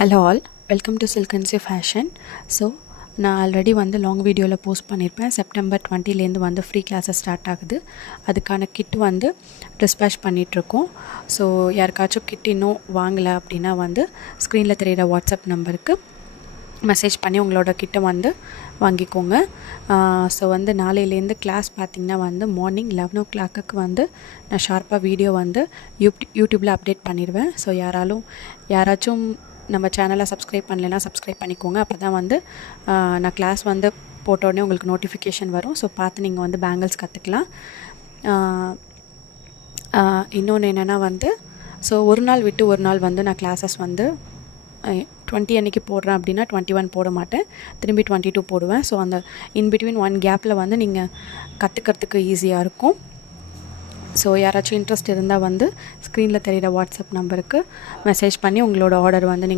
Hello all, welcome to சில்கன்சி fashion. So நான் already long வீடியோவில் போஸ்ட் பண்ணியிருப்பேன். செப்டம்பர் 20 ஃப்ரீ கிளாஸஸ் ஸ்டார்ட் ஆகுது. அதுக்கான கிட் டிஸ்பேச் பண்ணிகிட்ருக்கோம். ஸோ யாருக்காச்சும் கிட் இன்னும் வாங்கலை அப்படின்னா ஸ்க்ரீனில் தெரிகிற வாட்ஸ்அப் நம்பருக்கு மெசேஜ் பண்ணி உங்களோட கிட்டை வாங்கிக்கோங்க. ஸோ நாளையிலேருந்து கிளாஸ் பார்த்திங்கன்னா மார்னிங் 11 o'clock நான் ஷார்ப்பாக வீடியோ யூடியூப்பில் அப்டேட் பண்ணிடுவேன். ஸோ யாராச்சும் நம்ம சேனலை சப்ஸ்கிரைப் பண்ணலைன்னா சப்ஸ்கிரைப் பண்ணிக்கோங்க. அப்போ தான் நான் கிளாஸ் போட்டோடனே உங்களுக்கு நோட்டிஃபிகேஷன் வரும். ஸோ பார்த்து நீங்கள் பேங்கிள்ஸ் கற்றுக்கலாம். இன்னொன்று என்னென்னா ஸோ ஒரு நாள் விட்டு ஒரு நாள் நான் கிளாஸஸ் 20 அன்றைக்கி போடுறேன் அப்படின்னா 21 போட மாட்டேன், திரும்பி 22 போடுவேன். ஸோ அந்த இன்பிட்வீன் ஒன் கேப்பில் நீங்கள் கற்றுக்கிறதுக்கு ஈஸியாக இருக்கும். ஸோ யாராச்சும் இன்ட்ரெஸ்ட் இருந்தால் ஸ்க்ரீனில் தெரிகிற வாட்ஸ்அப் நம்பருக்கு மெசேஜ் பண்ணி உங்களோட ஆர்டர் நீங்கள்